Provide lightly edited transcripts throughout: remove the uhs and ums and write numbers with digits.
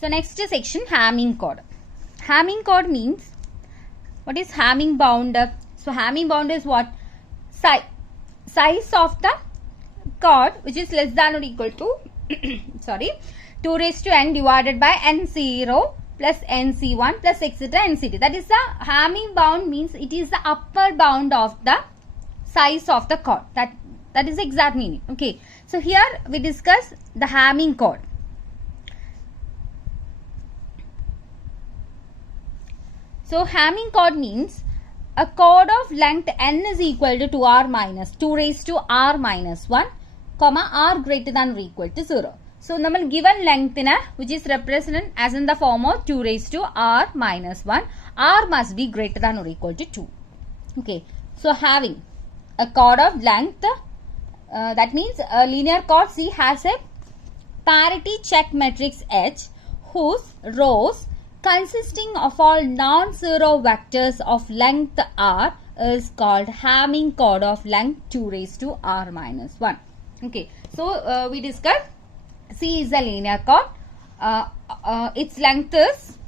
So next section, Hamming chord. Hamming chord means, what is Hamming bound? So Hamming bound is what? Size of the chord which is less than or equal to 2 raised to n divided by n0 plus nc1 plus etc. nct. That is the Hamming bound, means it is the upper bound of the size of the chord. That is the exact meaning. Okay. So here we discuss the Hamming chord. So Hamming chord means a chord of length n is equal to 2 raised to r minus 1, comma r greater than or equal to 0. So, നമ്മൾ given length which is represented as in the form of 2 raised to r minus 1, r must be greater than or equal to 2. Okay. So, having a chord of length, that means a linear chord C has a parity check matrix H whose rows consisting of all non-zero vectors of length r is called Hamming chord of length 2 raised to r minus 1. Okay. So, we discussed C is a linear chord. Its length is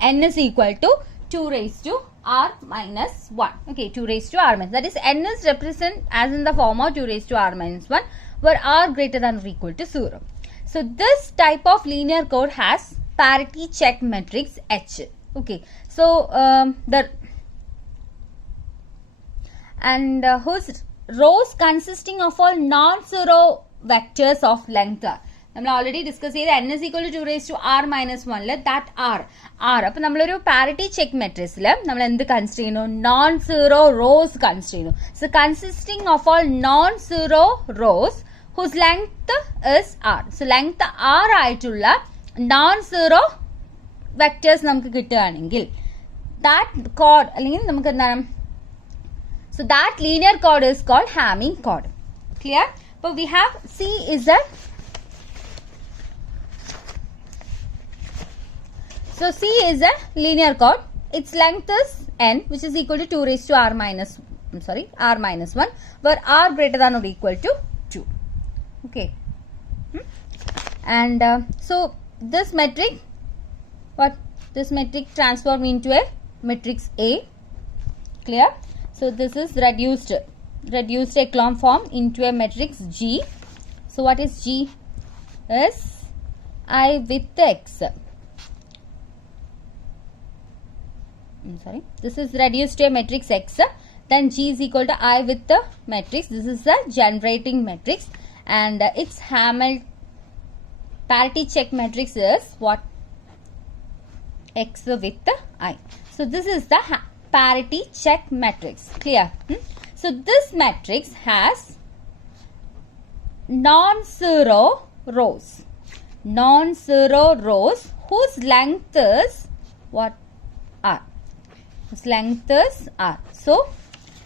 n is equal to 2 raised to r minus 1. Okay, 2 raised to r minus. That is, n is represented as in the form of 2 raised to r minus 1, where r greater than or equal to 0. So, this type of linear chord has parity check matrix H. Okay. So, whose rows consisting of all non-zero vectors of length are. We already discussed n is equal to 2 raised to r minus 1. That r. Now, we have parity check matrix. We consider non-zero rows. So, consisting of all non-zero rows whose length is r. So, length r aayittulla non-zero vectors namukku kittukaanengil that chord so that linear chord is called Hamming chord. Clear? But we have C is a linear chord. Its length is n, which is equal to 2 raised to r minus 1, where r greater than or equal to 2. Okay. And so this metric, this metric transform into a matrix A. Clear? So this is reduced echelon form into a matrix G. So what is G? Is I with X. This is reduced to a matrix X. Then G is equal to I with the matrix. This is the generating matrix, and its Hamilton parity check matrix is what? X with I. So this is the parity check matrix. Clear? So this matrix has non-zero rows. Non-zero rows whose length is what? R. Whose length is R. So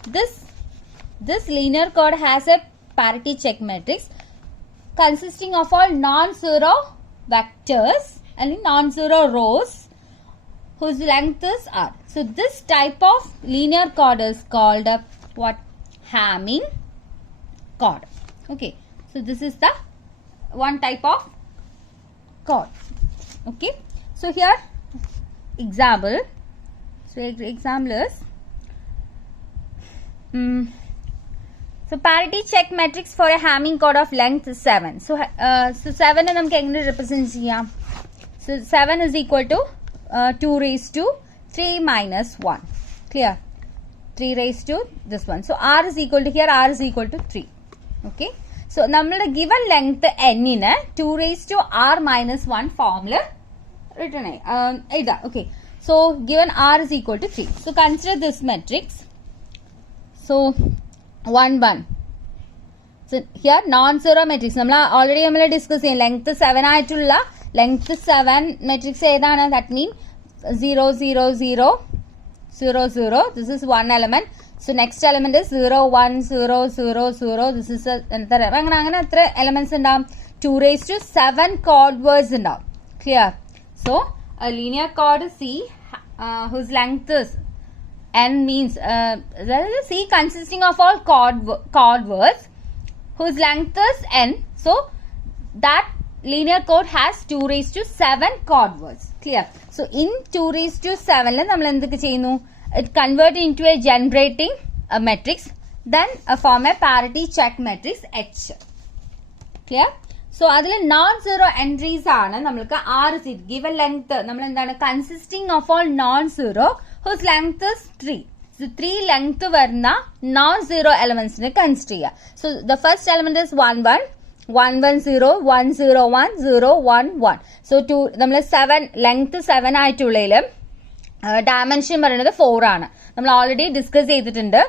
this linear chord has a parity check matrix consisting of all non-zero vectors and non-zero rows whose length is r. So this type of linear chord is called what? Hamming chord. Okay. So this is the one type of chord. Okay. So here example. So example is so parity check matrix for a Hamming chord of length is 7. So 7 and we represent. So 7 is equal to 2 raised to 3 minus 1. Clear? 3 raised to this one. So r is equal to, here r is equal to 3. Okay. So we given length n in 2 raised to r minus 1 formula written. Okay. So given r is equal to 3. So consider this matrix. So 1 1. So here non-zero matrix. We already discussed length 7 aayittulla length 7 matrix edana, that means 0 0 0 0 0. This is one element. So next element is 0 1 0 0 0. This is another elements in 2 raised to 7 chord words in. Clear? So a linear chord C whose length is n, means C consisting of all chord words whose length is n. So that linear code has 2 raised to 7 chord words. Clear? So in 2 raised to 7 നമ്മൾ എന്തൊക്കെ ചെയ്യുന്നു? It convert into a generating matrix, then form a parity check matrix H. Clear? So അതിൽ non-zero entries ആണ് നമ്മൾക്ക് 6 set. Given length നമ്മൾ എന്താണ്? Consisting of all non-zero whose length is 3. So 3 length വരുന്ന non-zero elements നെ consider ചെയ്യുക. So the first element is 1 1, 1 1 0, 1 0 1, 0 1 1. So നമ്മൾ 7 length 7 ആയിട്ടുള്ളതിൽ dimension പറയുന്നത് 4 ആണ്. നമ്മൾ ഓൾറെഡി ഡിസ്കസ് ചെയ്തിട്ടുണ്ട്.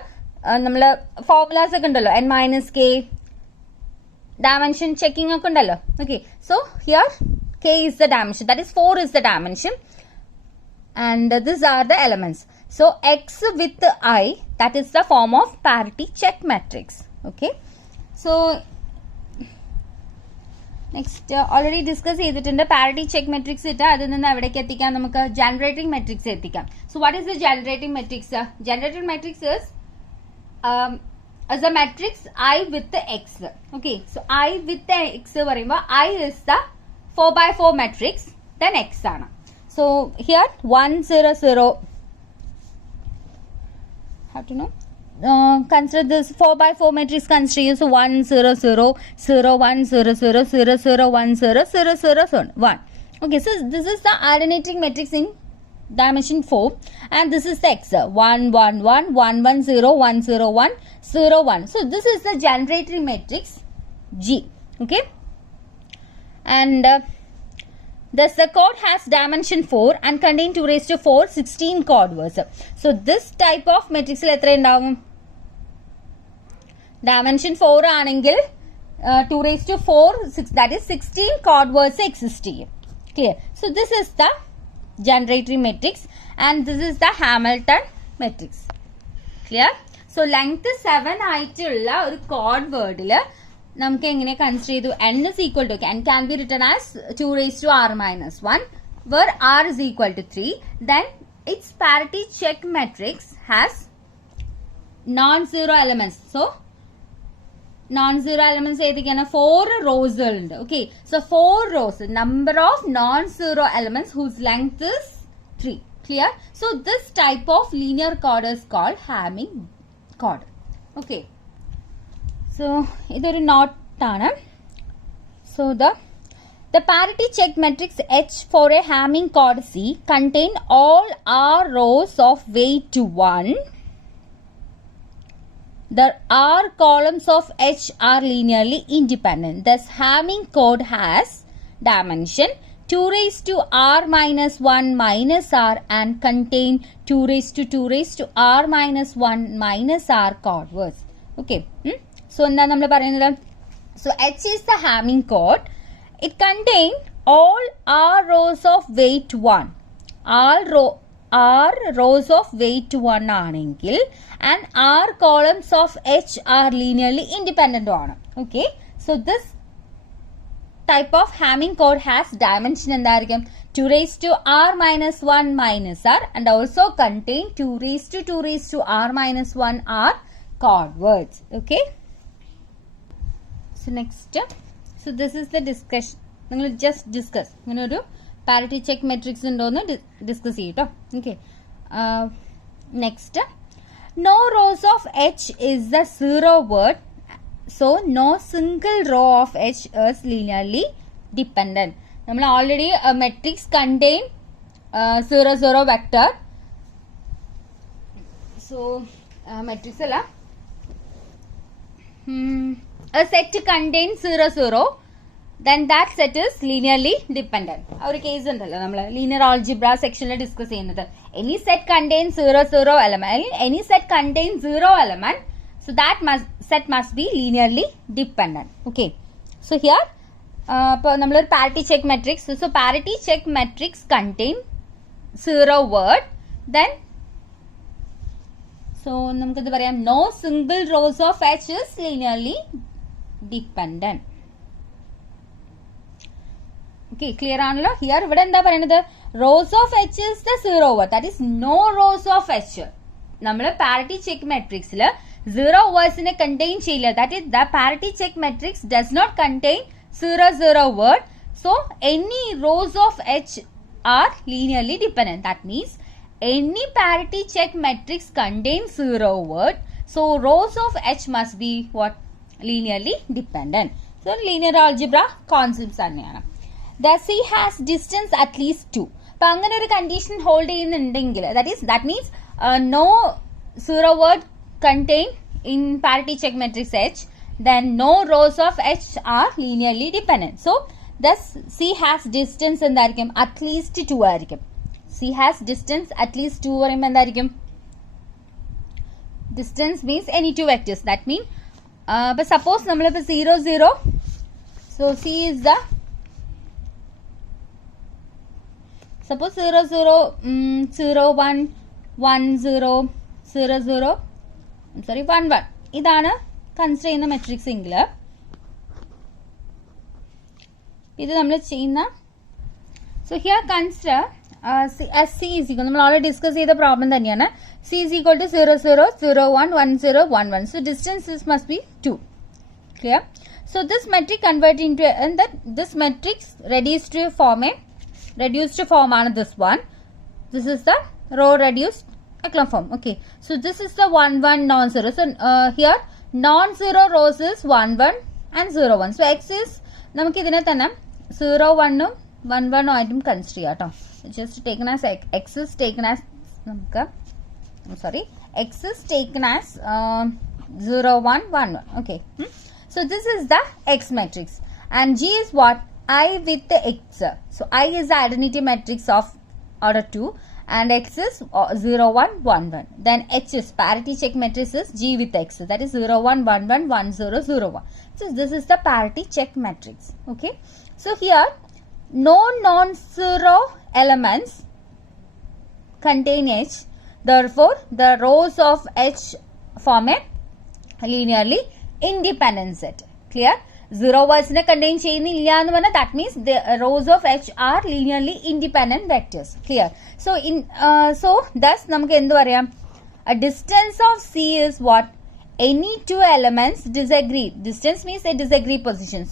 നമ്മൾ ഫോർമുലാസ് ഒക്കെ ഉണ്ടല്ലോ, n minus k, dimension checking ഒക്കെ ഉണ്ടല്ലോ. Okay, so here k is the dimension, that is 4 is the dimension, and these are the elements. So x with I, that is the form of parity check matrix. Okay, so next already discuss ചെയ്തിട്ടുണ്ട് parity check matrix ഇട്ട് അതിൽ നിന്ന് എവിടേക്ക് എത്തിക്കാം? നമുക്ക് generating matrix എത്തിക്കാം. So what is the generating matrix? Generating matrix is as a matrix I with the x. Okay, so I with the x പറയുമ്പോൾ I is the 4 by 4 matrix, then x ആണ്. So here 1 0 0, how to know? Consider this 4 by 4 matrix, consider so 1 0 0 0 1 0 0 0 0 1 0 0 0 0 1. Okay, so this is the alternating matrix in dimension 4, and this is the x 1 1 1 1 1 0 1 0 1 0 1. So this is the generating matrix G. Okay, and thus the chord has dimension 4 and contain 2 raised to 4 16 chord words. So this type of matrix il etra undavum? Dimension 4 ആണെങ്കിൽ 2 raised to 4 6, that is 16 chord words exist ചെയ്യും. Clear? So this is the generating matrix and this is the Hamilton matrix. Clear? So length 7 ആയിട്ടുള്ള ഒരു chord wordൽ നമുക്ക് എങ്ങനെ consider ചെയ്തു? n is equal to, n can be written as 2 raised to r minus 1, where r is equal to 3. Then its parity check matrix has non-zero elements. So non-zero elements ഏതൊക്കെയാണ്? 4 rows ഉണ്ട്. Okay, so 4 rows, number of non-zero elements whose length is 3. Clear? So this type of linear chord is called Hamming chord. Okay, so ഇതൊരു നോട്ടാണ്. So the parity check matrix H for a Hamming chord C contain all r rows of weight 1. The r columns of H are linearly independent. Thus Hamming chord has dimension 2 raised to r minus 1 minus r and contain 2 raised to 2 raised to r minus 1 minus r chord words. Okay, so എന്താ നമ്മൾ പറയുന്നത്? So H is the Hamming chord. It contain all r rows of weight 1. R rows of weight 1 ആണെങ്കിൽ and r columns of H are linearly independent ആണ്. Okay, so this type of Hamming chord has dimension എന്തായിരിക്കും? 2 raised to r minus 1 minus r and also contain 2 raised to 2 raised to r minus 1 r chord words. Okay, so next, so this is the discussion. നിങ്ങൾ just discuss ഇങ്ങനെ ഒരു parity check matrix ഉണ്ടോന്ന് discuss ചെയ്യട്ടോ. Okay, next, no rows of H is the zero word, so no single row of H is linearly dependent. നമ്മൾ already a matrix contain 0 0 vector. So matrix അല്ല, a set contains 0 0, then that set is linearly dependent. ആ ഒരു case ഉണ്ടല്ലോ നമ്മൾ linear algebra സെക്ഷനിൽ discuss ചെയ്യുന്നത്. Any set contains 0 0 element, any set contains 0 element, so that set must be linearly dependent. Okay, so here ഇപ്പോൾ നമ്മളൊരു parity check matrix, so parity check matrix contain 0 word, then so നമുക്കത് പറയാം no single rows of H is linearly dependent. Okay, clear ആണല്ലോ? Here ഇവിടെ എന്താ പറയുന്നത്? rows of H is the zero word, that is no rows of H. നമ്മൾ parity check matrixൽ 0 words contain ചെയ്യില്ല, that is the parity check matrix does not contain 0 0 word, So any rows of H are linearly dependent. That means any parity check matrix contains 0 word. So rows of H must be what? Linearly dependent. So linear algebra concepts തന്നെയാണ്. The C has distance at least 2. അപ്പോൾ അങ്ങനെ ഒരു condition hold ചെയ്യുന്നുണ്ടെങ്കിൽ that means no 0 word contain in parity check matrix H, then no rows of H are linearly dependent. So thus C has distance എന്തായിരിക്കും? At least 2 ആയിരിക്കും. C has distance at least 2 പറയുമ്പോൾ എന്തായിരിക്കും? Distance means any two vectors. That means but suppose നമ്മളിപ്പോൾ 0 0, so C is the suppose 0 0 0 1 1 0 0 0 sorry 1 1 ഇതാണ് consider ചെയ്യുന്ന matrix എങ്കിൽ ഇത് നമ്മൾ ചെയ്യുന്ന so here consider C is equal നമ്മൾ ഓൾറെഡി ഡിസ്കസ് ചെയ്ത പ്രോബ്ലം തന്നെയാണ്. C is equal to 0 0 0 1 1 0 1 1. So distances must be 2. Clear? So this metric converted into and that this matrix reduced form ആണ് this one. This is the row reduced echelon form. Okay. So this is the 1 1 non-zero. So here non-zero rows is 1 1 and 0 1. So x is നമുക്ക് ഇതിനെ തന്നെ 0 1 1 1 ആയിട്ടും consider ചെയ്യാം കേട്ടോ. Just taken as x is taken as നമുക്ക് x is taken as 0 1 1 1. Okay. So this is the x matrix and G is what? I with the x. So I is the identity matrix of order 2 and x is 0 1 1 1. Then H is parity check matrix is G with x. That is 0 1 1 1 1 0 0 1. So this is the parity check matrix. Okay. So here no non-zero elements contain H. Therefore the rows of H form a linearly independent set. Clear? 0 words ne contain ചെയ്യുന്നില്ല എന്ന് പറഞ്ഞാൽ that means the rows of H are linearly independent vectors. Clear? So thus നമുക്ക് എന്ത് പറയാം? A distance of C is what? Any two elements disagree. Distance means a disagree position.